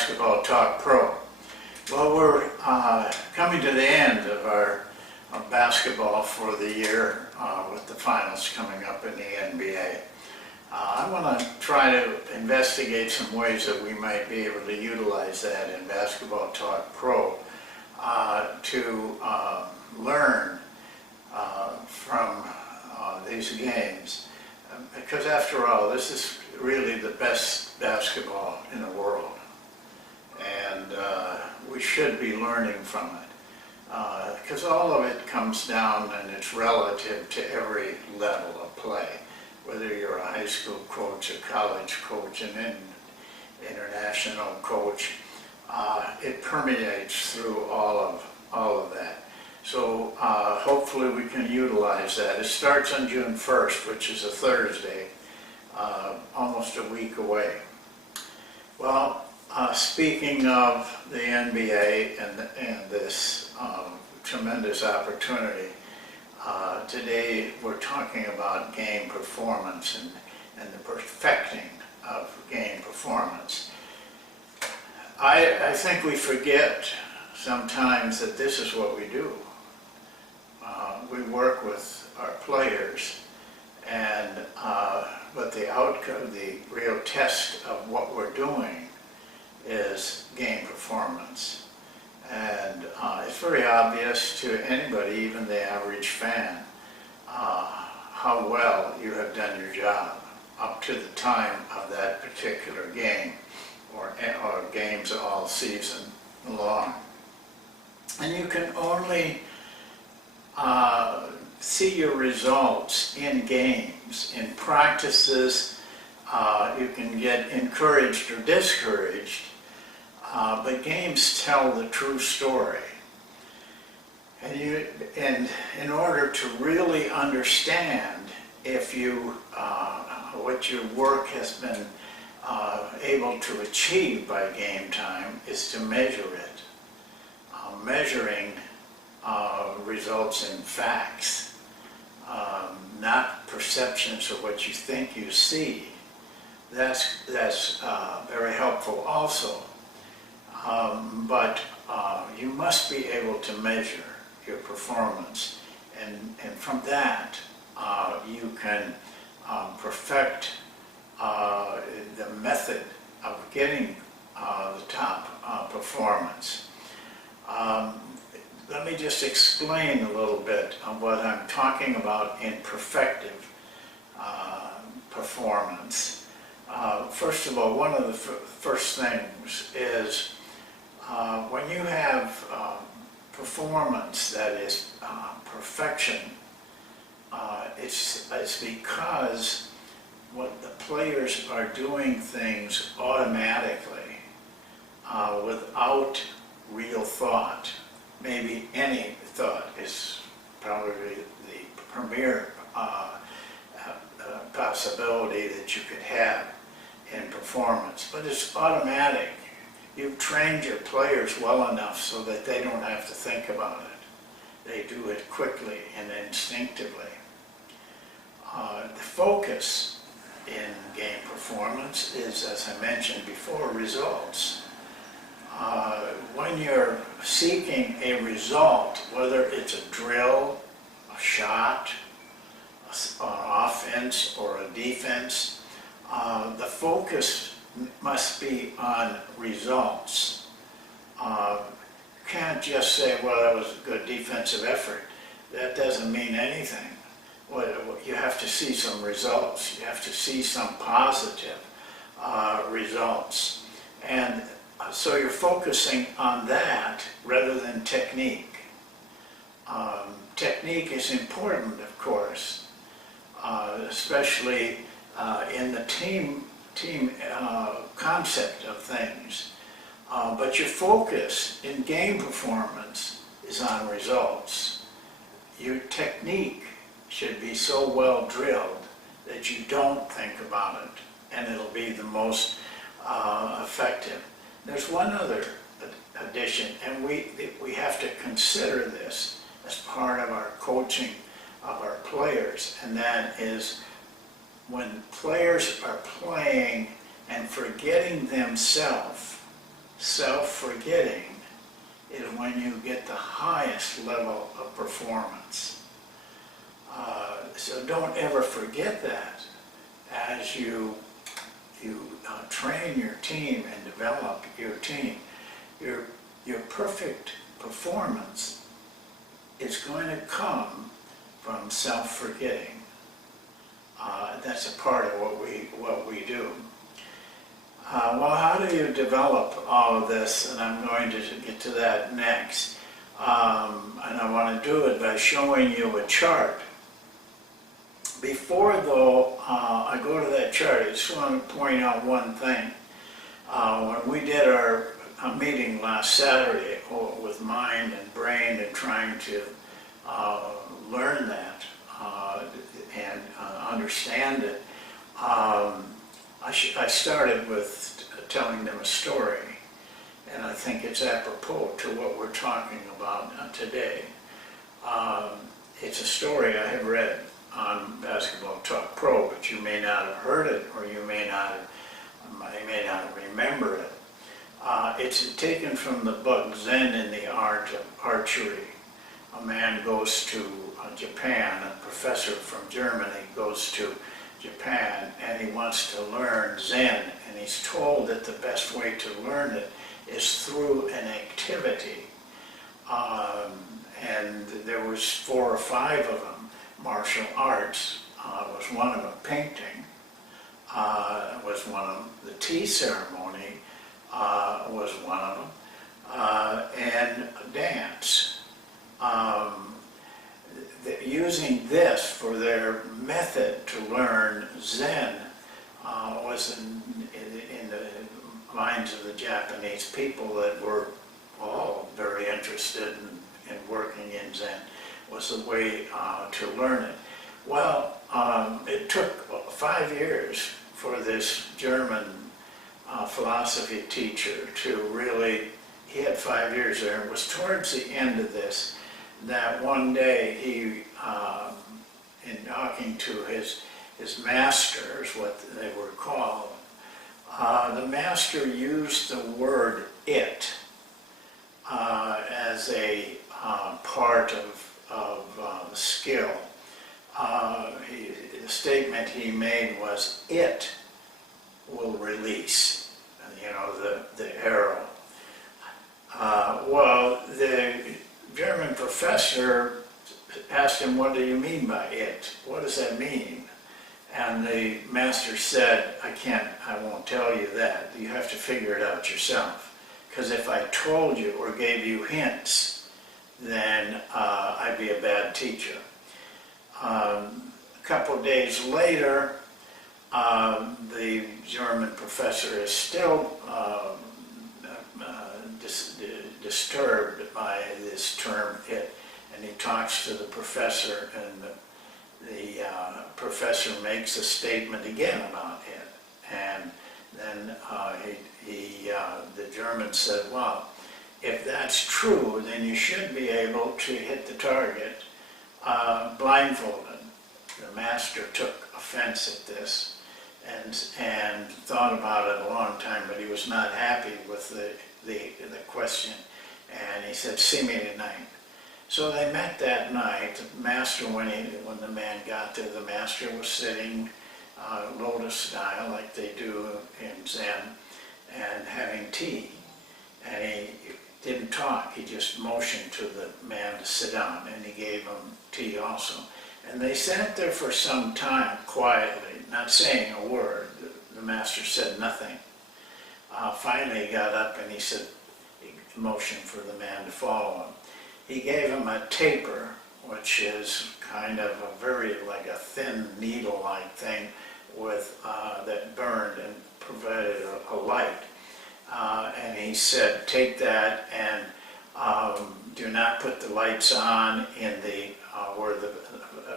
Basketball Talk Pro. Well, we're coming to the end of our basketball for the year with the finals coming up in the NBA. I want to try to investigate some ways that we might be able to utilize that in Basketball Talk Pro to learn from these games. Because after all, this is really the best basketball in the world. And we should be learning from it. Because all of it comes down and it's relative to every level of play. Whether you're a high school coach, a college coach, an international coach, it permeates through all of that. So hopefully we can utilize that. It starts on June 1st, which is a Thursday, almost a week away. Well, speaking of the NBA and this tremendous opportunity, today we're talking about game performance and the perfecting of game performance. I think we forget sometimes that this is what we do. We work with our players, and but the outcome, the real test of what we're doing is game performance. And it's very obvious to anybody, even the average fan, how well you have done your job up to the time of that particular game or games all season long. And you can only see your results in games, in practices. You can get encouraged or discouraged, but games tell the true story. And in order to really understand if you what your work has been able to achieve by game time is to measure it. Measuring results in facts, not perceptions of what you think you see. That's very helpful also. But you must be able to measure your performance, and from that you can perfect the method of getting the top performance. Let me just explain a little bit of what I'm talking about in perfective performance. First of all, one of the first things is when you have performance that is perfection, it's because what the players are doing things automatically without real thought. Maybe any thought is probably the premier possibility that you could have in performance, but it's automatic. You've trained your players well enough so that they don't have to think about it. They do it quickly and instinctively. The focus in game performance is, as I mentioned before, results. When you're seeking a result, whether it's a drill, a shot, an offense, or a defense, the focus must be on results. You can't just say, well, that was a good defensive effort. That doesn't mean anything. Well, you have to see some results. You have to see some positive results. And so you're focusing on that rather than technique. Technique is important, of course, especially in the team concept of things. But your focus in game performance is on results. Your technique should be so well drilled that you don't think about it, and it'll be the most effective. There's one other addition, and we have to consider this as part of our coaching of our players, and that is when players are playing and forgetting themselves Self-forgetting is when you get the highest level of performance. So don't ever forget that as you train your team and develop your team. Your perfect performance is going to come from self-forgetting. That's a part of what we do. Well, how do you develop all of this? And I'm going to get to that next. And I want to do it by showing you a chart. Before, though, I go to that chart, I just want to point out one thing. When we did our meeting last Saturday with mind and brain and trying to learn that and understand it, I started with telling them a story, and I think it's apropos to what we're talking about today. It's a story I have read on Basketball Talk Pro, but you may not have heard it, or you may not remember it. It's taken from the book Zen in the Art of Archery. A man goes to Japan, a professor from Germany goes to Japan, and he wants to learn Zen, and he's told that the best way to learn it is through an activity. And there was 4 or 5 of them. Martial arts was one of them. Painting was one of them. The tea ceremony was one of them. And dance. Using this for their method to learn Zen was in the minds of the Japanese people that were all very interested in working in Zen, was the way to learn it. Well, it took 5 years for this German philosophy teacher to really, he had 5 years there. It was towards the end of this that one day he, in talking to his masters, what they were called, the master used the word "it" as a part of skill. The statement he made was, "It will release," the arrow. Well, the German professor asked him, "What do you mean by it? What does that mean?" And the master said, I won't tell you that. You have to figure it out yourself. Because if I told you or gave you hints, then I'd be a bad teacher. A couple of days later, the German professor is still disturbed by this term "it," and he talks to the professor, and the professor makes a statement again about it, and then the German said, "Well, if that's true, then you should be able to hit the target blindfolded." The master took offense at this and thought about it a long time, but he was not happy with the question, and he said, "See me tonight." So they met that night. The master, when the man got there, the master was sitting lotus style like they do in Zen and having tea, and he didn't talk. He just motioned to the man to sit down, and he gave him tea also. And they sat there for some time quietly, not saying a word. The master said nothing. Finally he got up and he motioned for the man to follow him. He gave him a taper, which is kind of like a thin needle-like thing that burned and provided a light. And he said, "Take that and do not put the lights on in where the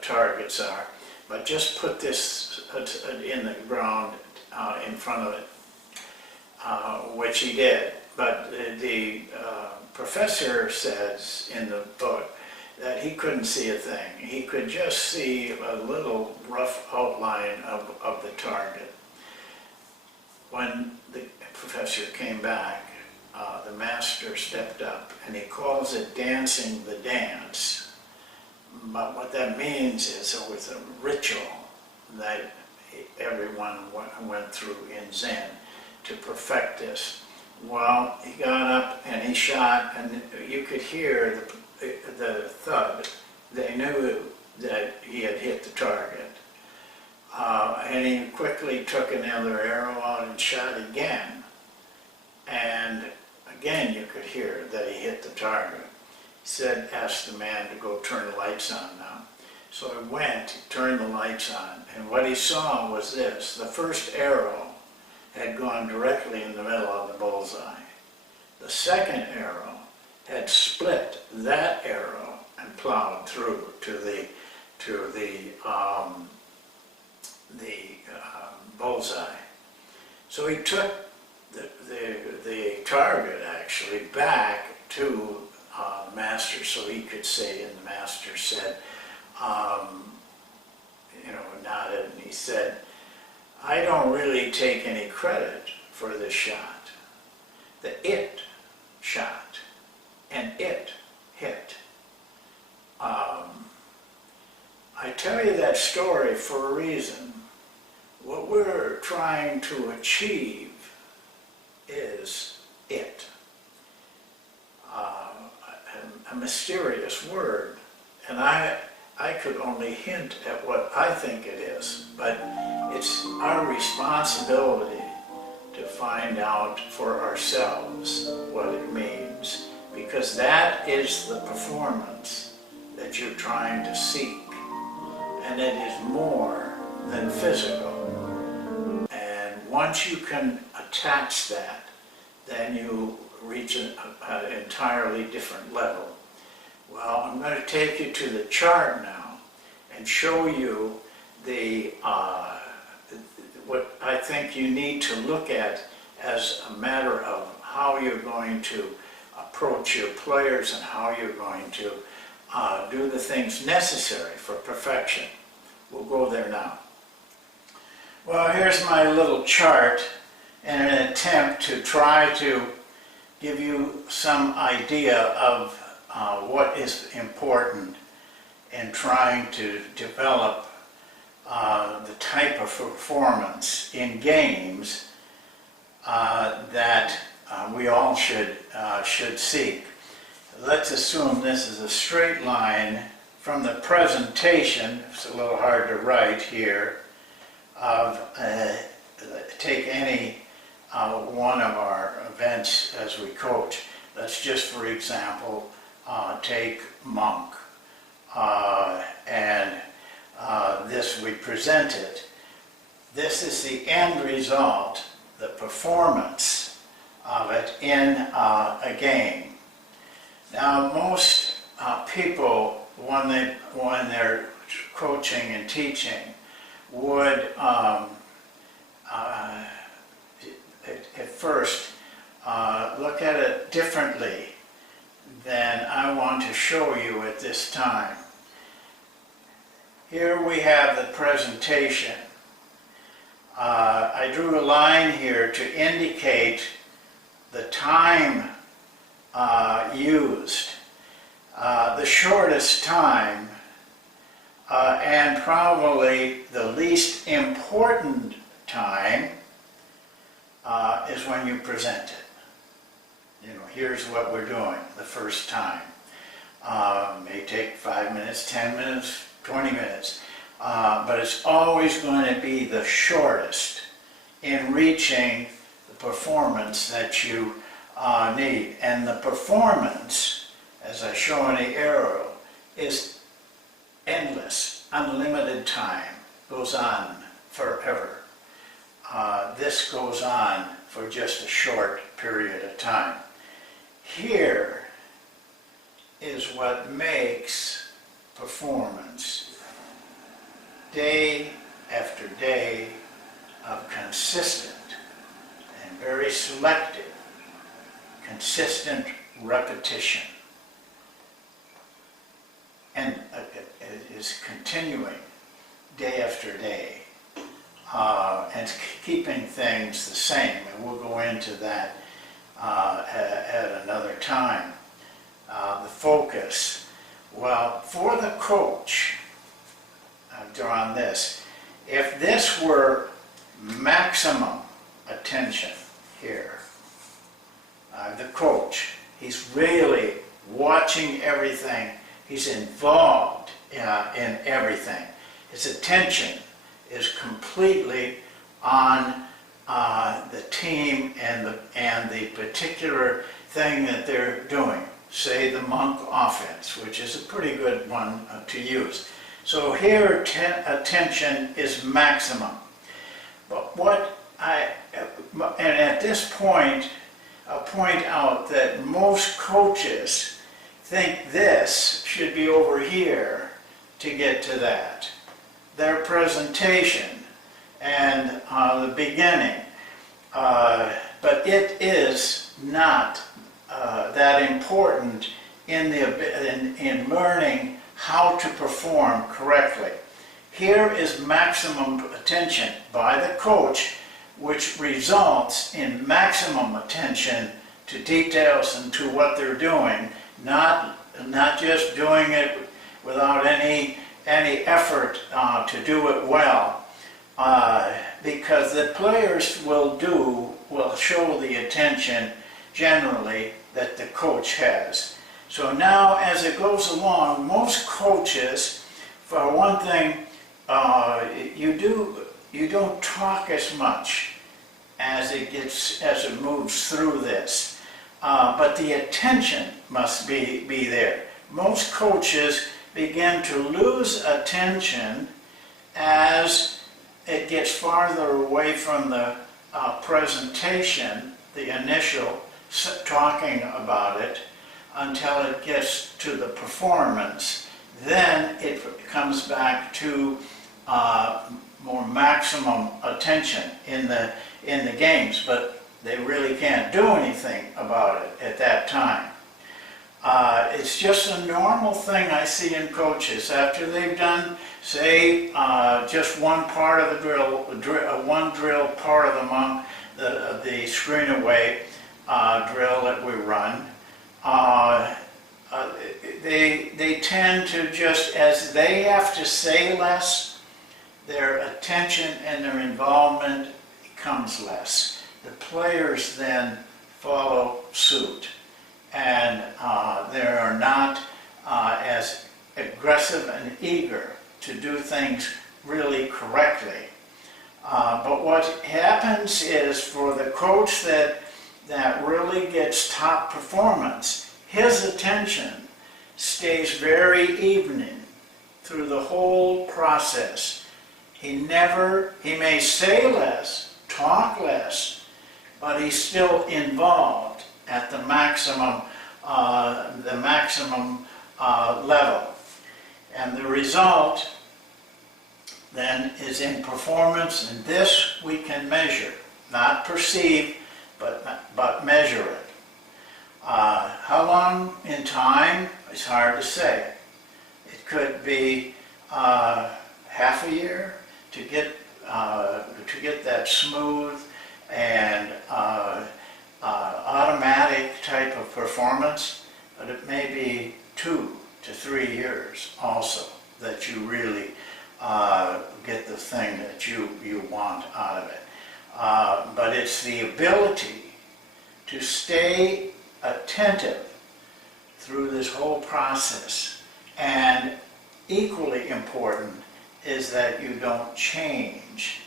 targets are, but just put this in the ground in front of it," which he did. But the professor says in the book that he couldn't see a thing. He could just see a little rough outline of the target. When the professor came back, the master stepped up, and he calls it dancing the dance. But what that means is it was a ritual that everyone went through in Zen to perfect this. Well, he got up and he shot, and you could hear the thud. They knew that he had hit the target. And he quickly took another arrow out and shot again. And again you could hear that he hit the target. He said, asked the man to go turn the lights on now. So he went, he turned the lights on, and what he saw was this. The first arrow had gone directly in the middle of the bullseye. The second arrow had split that arrow and plowed through to the bullseye. So he took the target actually back to the master so he could say, and the master said, nodded, and he said, I don't really take any credit for this shot. It shot, and it hit. I tell you that story for a reason. What we're trying to achieve is it. A mysterious word, and I could only hint at what I think it is, but it's our responsibility to find out for ourselves what it means, because that is the performance that you're trying to seek, and it is more than physical. And once you can attach that, then you reach an entirely different level. Well, I'm going to take you to the chart now and show you what I think you need to look at as a matter of how you're going to approach your players and how you're going to do the things necessary for perfection. We'll go there now. Well, here's my little chart in an attempt to try to give you some idea of what is important in trying to develop the type of performance in games that we all should seek. Let's assume this is a straight line from the presentation. It's a little hard to write here. Take any one of our events as we coach. Let's just, for example, take Monk. This we presented. This is the end result, the performance of it in a game. Now, most people, when they're coaching and teaching, would at first look at it differently than I want to show you at this time. Here we have the presentation. I drew a line here to indicate the time used, the shortest time, and probably the least important time is when you present it. Here's what we're doing the first time. May take 5 minutes, 10 minutes, 20 minutes, but it's always going to be the shortest in reaching the performance that you need. And the performance, as I show in the arrow, is endless, unlimited time, goes on forever. This goes on for just a short period of time. Here is what makes performance day after day of consistent and very selective, consistent repetition. And it is continuing day after day and keeping things the same. And we'll go into that at another time. The focus. Well, for the coach, I've drawn this. If this were maximum attention here, the coach, he's really watching everything. He's involved in everything. His attention is completely on the team and the particular thing that they're doing. Say the Monk offense, which is a pretty good one to use. So here attention is maximum. But and at this point, I'll point out that most coaches think this should be over here to get to that. Their presentation and the beginning. But it is not that important in learning how to perform correctly. Here is maximum attention by the coach, which results in maximum attention to details and to what they're doing, not just doing it without any effort to do it well, because the players will show the attention generally that the coach has. So now, as it goes along, most coaches, for one thing, you don't talk as much as it moves through this, but the attention must be there. Most coaches begin to lose attention as it gets farther away from the presentation, the initial talking about it, until it gets to the performance. Then it comes back to more maximum attention in the games, but they really can't do anything about it at that time. It's just a normal thing I see in coaches after they've done, say, just one part of the drill, one drill part of the screen away drill that we run. They tend to just, as they have to say less, their attention and their involvement becomes less. The players then follow suit, and they are not as aggressive and eager to do things really correctly. But what happens is, for the coach that really gets top performance, his attention stays very even through the whole process. He may say less, talk less, but he's still involved at the maximum level. And the result then is in performance, and this we can measure, not perceive, but measure it. How long in time is hard to say. It could be half a year to get that smooth and automatic type of performance, but it may be 2 to 3 years also that you really get the thing that you want out of it. But it's the ability to stay attentive through this whole process. And equally important is that you don't change.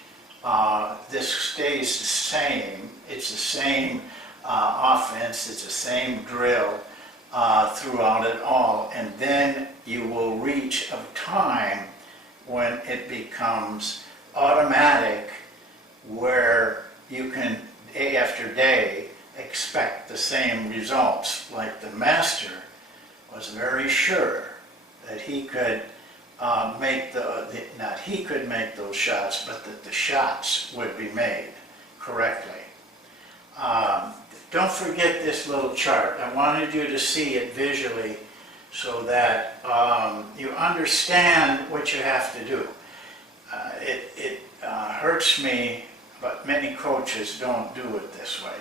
This stays the same. It's the same offense, it's the same drill throughout it all. And then you will reach a time when it becomes automatic, where you can, day after day, expect the same results. Like the master was very sure that he could not he could make those shots, but that the shots would be made correctly. Don't forget this little chart. I wanted you to see it visually so that you understand what you have to do. It hurts me, but many coaches don't do it this way.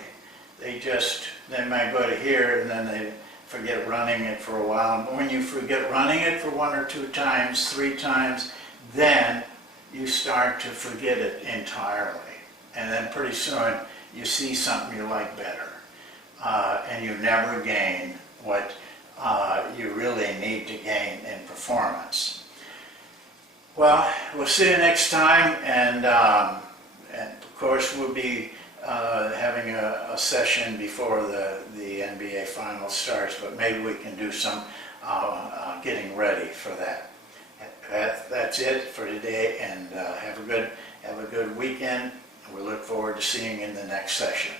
they might go to here and then they forget running it for a while. But when you forget running it for 1 or 2 times, 3 times, then you start to forget it entirely. And then pretty soon you see something you like better. And you never gain what you really need to gain in performance. Well, we'll see you next time, and of course we'll be having a session before the NBA Finals starts, but maybe we can do some getting ready for that. That's it for today, and have a good weekend. We look forward to seeing you in the next session.